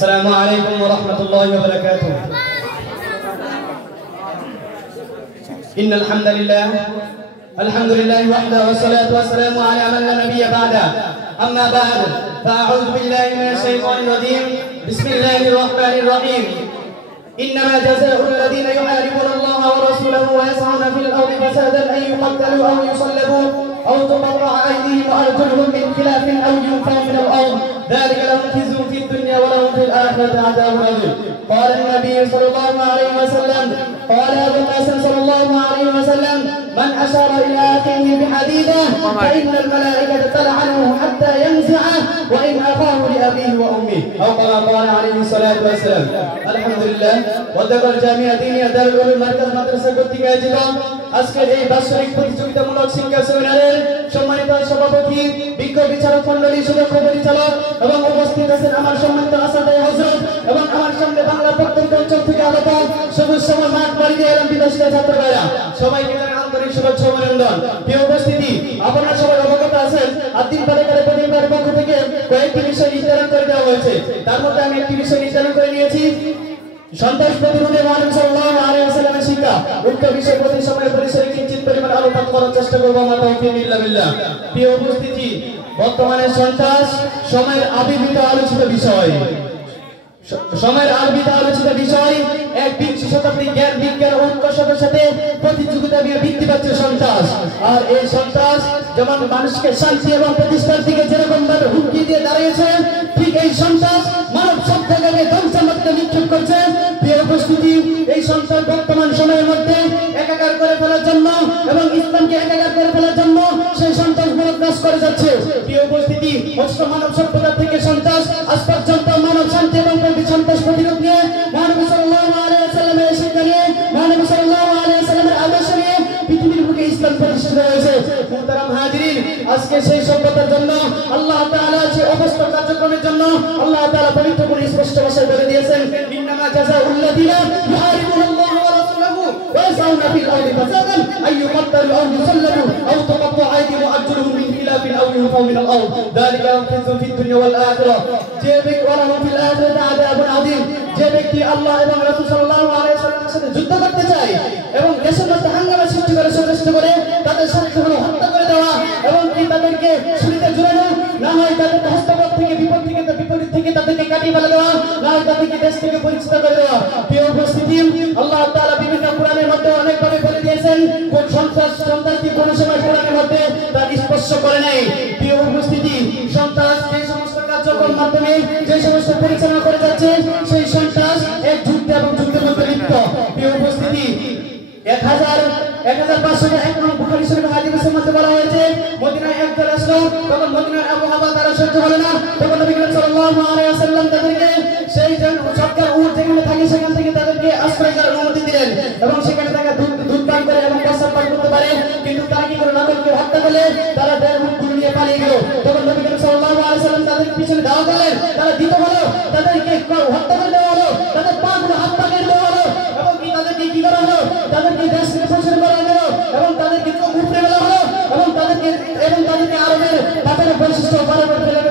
السلام عليكم ورحمة الله وبركاته. إن الحمد لله وحده والصلاة والسلام على من لا نبي بعده. أما بعد فأعوذ بالله من الشيطان الرجيم. بسم الله الرحمن الرحيم. إنما جزاء الذين يحاربون الله ورسوله ويسعون في الأرض فسادا أن يقتلوا أو يصلبوا أو تقطع أيديهم وأرجلهم من خلاف أو ينفوا من الأرض ذلك لهم خزي في الدنيا ولهم في الآخرة عذاب عظيم. قال النبي صلى الله عليه وسلم قال أبو القاسم صلى الله عليه وسلم من أشار إلى أخيه بحديده فإن الملائكة تلعنه حتى ينزعه وإن أخاه لأبيه وأمه أو كما قال عليه الصلاة والسلام. الحمد لله ওয়াদাকাল জামিয়া দিনিয়া দারুল উলুম মারকাজ মাদ্রাসা কর্তৃক আয়োজিত আজকের এই বাৎসরিক প্রতিযোগিতামূলক শিক্ষা সেমিনারের সম্মানিত সভাপতি, বিজ্ঞ বিচারক মণ্ডলী, সুদক্ষ পরিচালক এবং উপস্থিত আছেন আমার সম্মানিত আসাদে হযরত এবং আমার সামনে বাংলা প্রত্যন্ত অঞ্চল থেকে আগত সবুজ সমাজ মাঠ বাড়িতে এলাম বিদেশে ছাত্র ভাইরা, সবাইকে জানাই আন্তরিক শুভেচ্ছা ও অভিনন্দন। প্রিয় উপস্থিতি, আপনারা সবাই অবগত আছেন আদিম বালিকার পরিবারের পক্ষ থেকে কয়েকটি বিষয় নির্ধারণ করে দেওয়া হয়েছে। তার মধ্যে আমি একটি বিষয় নির্ধারণ করে নিয়েছি, সন্ত্রাস প্রতিরোধে মহানবী সাল্লাল্লাহু আলাইহি ওয়াসাল্লামের শিক্ষা। উক্ত বিষয় প্রতি সময় পরিসরে কিঞ্চিত পরিমাণ আলোকপাত করার চেষ্টা করব আমরা তাওফীক বিল্লাহ। প্রিয় উপস্থিতি, বর্তমানে সন্ত্রাস সময়ের আবির্ভূত আলোচিত বিষয়। এক বিংশ শতাব্দীর জ্ঞান বিজ্ঞান উৎকর্ষতার সাথে প্রতিযোগিতা নিয়ে বৃদ্ধি পাচ্ছে সন্ত্রাস। আর এই সন্ত্রাস যেমন মানুষকে শান্তি এবং প্রতিষ্ঠার দিকে যেরকম ভাবে হুমকি দিয়ে দাঁড়িয়েছে, ঠিক এই সন্ত্রাস মানব সভ্যতাকে ধ্বংসের মধ্যে নিক্ষেপ করছে। প্রিয় উপস্থিতি, এই সন্ত্রাস বর্তমান সময়ের মধ্যে একাকার করে ফেলার জন্য এবং ইসলামকে একাকার করে ফেলার জন্য সেই সন্ত্রাসমূলক কাজ করে যাচ্ছে। প্রিয় উপস্থিতি, মানব সভ্যতা থেকে সন্ত্রাস আজ পর্যন্ত মানব শান্তি এবং সন্ত্রাস প্রতিরোধ নিয়ে মহানবী সাল্লাল্লাহু আলাইহি ওয়াসাল্লামের শিক্ষা নিয়ে, মহানবী সাল্লাল্লাহু আলাইহি ওয়াসাল্লামের আদর্শ নিয়ে পৃথিবীর বুকে ইসলাম প্রতিষ্ঠিত হয়েছে। মুহতারাম হাজিরিন, আজকে সেই সভ্যতার জন্য আল্লাহ তাআলা যে অবস্থা কার্যক্রমের জন্য আল্লাহ তাআলা পবিত্র করে স্পষ্ট ভাষায় বলে দিয়েছেন, ইন্নামা জাযাউল লাযিনা ইউহারিবুনাল্লাহ ওয়া রাসূলাহু ওয়া ইয়াসউনা ফিল আরদি ফাসাদান আন ইউকাত্তালু আও ইউসাল্লাবু আও তুকাত্তা'আ আইদিহিম ওয়া আরজুলুহুম মিন খিলাফিন আও ইউনফাউ মিনাল আরদ যালিকা লাহুম খিজুন ফিদ দুনিয়া ওয়াল আখিরাহ। যে ব্যক্তি ওয়া লাহুম ফিল আখিরাতি আযাবুন আযীম, যে ব্যক্তি আল্লাহ এবং রাসূল সাল্লাল্লাহু আলাইহি ওয়াসাল্লামের সাথে যুদ্ধ করতে চায় এবং দেশের মধ্যে হাঙ্গামা সৃষ্টি করে সন্ত্রাস করে তাদের শত্রুগুলো হত্যা করে দেওয়া এবং কি তাদেরকে ছুরিতে ঝুলানো, না হয় তাদেরকে হস্তক্ষেপ থেকে বিপরীত থেকে তাদেরকে কাটিয়ে ফেলে দেওয়া, না হয় তাদেরকে দেশ থেকে পরিচিত করে দেওয়া। প্রিয় উপস্থিতি, আল্লাহ তাআলা বিভিন্ন কোরআনের মধ্যে অনেকভাবে বলে দিয়েছেন কোন সন্ত্রাসী কোন সময় কোরআনের মধ্যে তা স্পর্শ করে নাই। প্রিয় উপস্থিতি, সন্ত্রাস যে সমস্ত কার্যক্রম মাধ্যমে যে সমস্ত পরিচালনা করে যাচ্ছে সেই সন্ত্রাস এক যুদ্ধ এবং যুদ্ধের মধ্যে লিপ্ত। প্রিয় উপস্থিতি, 1501 নং বুখারী শরীফের হাদিসের মধ্যে বলা হয়েছে, মদিনায় একদল আসলো, তখন মদিনার আবহাওয়া তারা সহ্য হলো না, তখন নবী করিম সাল্লাল্লাহু আলাইহি ওয়াসাল্লাম তাদেরকে সেই সরকার উট যেখানে থাকে সেখান থেকে তাদেরকে আশ্রয় করার অনুমতি দিলেন এবং সেখানে তারা দুধ পান করে এবং প্রস্রাব পান করতে পারে। কিন্তু তারা কি করে, নগরকে হত্যা করলে তারা দেড় মুখ নিয়ে পালিয়ে গেল। তখন নবী করিম সাল্লাল্লাহু আলাইহি ওয়াসাল্লাম তাদের পিছনে ধাওয়া করলেন, তারা দ্বিত হলো, তাদেরকে হত্যা করে দেওয়া হলো, তাদের পাগুলো হাত পা কেটে দেওয়া হলো এবং কি তাদেরকে কি করা হলো, তাদেরকে দেশ থেকে পরিষ্কার করা হলো এবং তাদেরকে চোখ উপড়ে ফেলা হলো এবং তাদেরকে আরবের পাথরের বৈশিষ্ট্য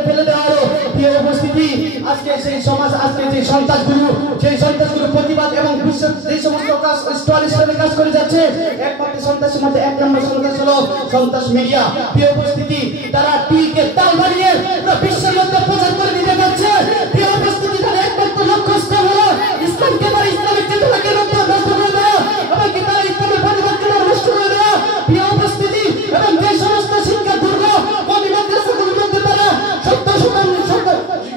ফেলে দেওয়া হলো। প্রিয় উপস্থিতি, আজকে সেই সমাজ, আজকে যে সন্ত্রাসগুলো প্রতিবাদ এবং বিশ্বের যে সমস্ত কাজ ইসলামের কাজ করে যাচ্ছে, একমাত্র সন্ত্রাসের মধ্যে এক নম্বর সন্ত্রাস হলো সন্ত্রাস মিডিয়া। প্রিয় উপস্থিতি, তারা টিকে তাল বাড়িয়ে বিশ্বের মধ্যে প্রচার করে দিতে যাচ্ছে। প্রিয় উপস্থিতি, তাদের একমাত্র লক্ষ্যস্থল হলো ইসলামকে তারা ইসলামিক চেতনাকে নষ্ট করে দেওয়া এবং কি তারা ইসলামের পরিবর্তন নষ্ট করে দেওয়া। প্রিয় উপস্থিতি, এবং যে সমস্ত শিক্ষা দুর্গ কওমি মাদ্রাসাগুলোর মধ্যে তারা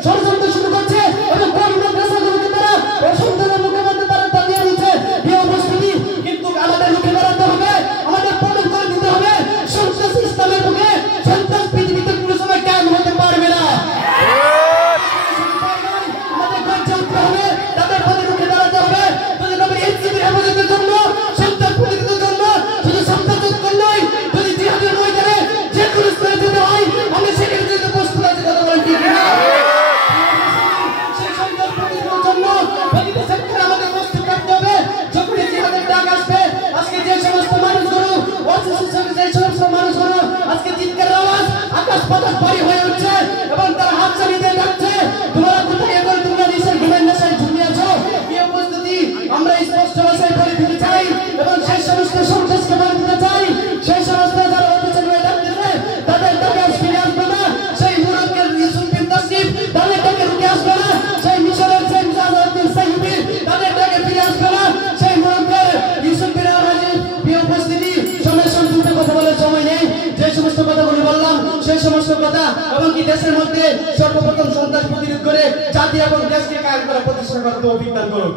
ষড়যন্ত্র শুরু করছে এবং কওমি মাদ্রাসাগুলোকে তারা সন্তানের মুখে মধ্যে তারা দাঁড়িয়ে দিচ্ছে। প্রিয় উপস্থিতি, কিন্তু আমাদের মুখে দাঁড়াতে হবে, আমাদের প্রমাণ করে দিতে হবে সন্ত্রাস ইসলামের মুখে, সন্ত্রাস পৃথিবীতে কোনো সময় কায়েম হতে পারবে না। সমস্ত কথা এবং কি দেশের মধ্যে সর্বপ্রথম সন্ত্রাস প্রতিরোধ করে জাতি এবং দেশকে কায়েম করা প্রতিষ্ঠা করা তৌফিক দান করুন।